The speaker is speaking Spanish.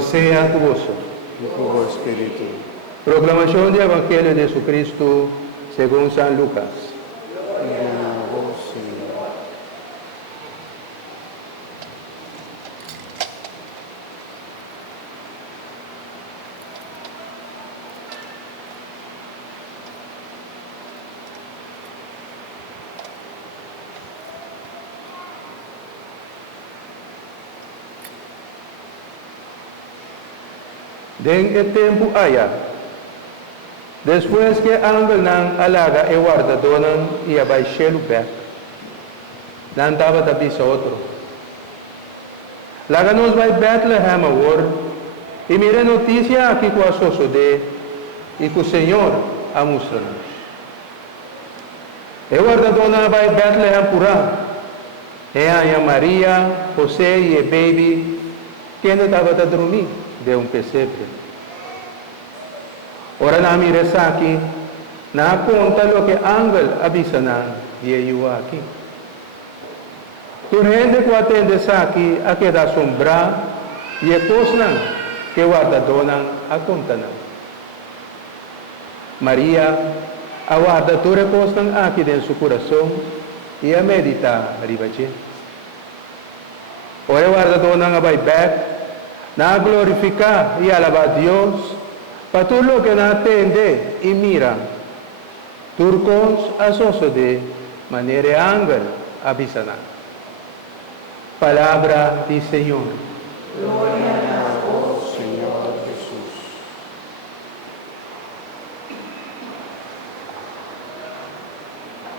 Señor sea tu gozo. y tu espíritu. Proclamación del Evangelio de Jesucristo según San Lucas. Gloria a vos, Señor. Den el tiempo allá. Después que ángel nan alaga e guarda donan e abaixo o pé. Nan dava da bisa outro. Laga nos vai Bethlehem agora. E mira notícia aqui com a de e com o Senhor a mostrar-nos. E guarda dona vai Bethlehem pura. E a Maria, José e o baby que ainda estava a dormir de pesebre. Ora na mira aqui, na conta lo que ángel avisa na e eu aqui. Tu gente que atende aqui a que da sombra e é coisa que guarda dona a conta na. Maria aguarda toda coisa aqui dentro do seu coração e a medita ribache. Ora guarda dona a vai back, na glorificar e alabar Deus. Para todo lo que nos atende y mira, turcos asocio de manera ángel avisana. Palabra del Señor. Gloria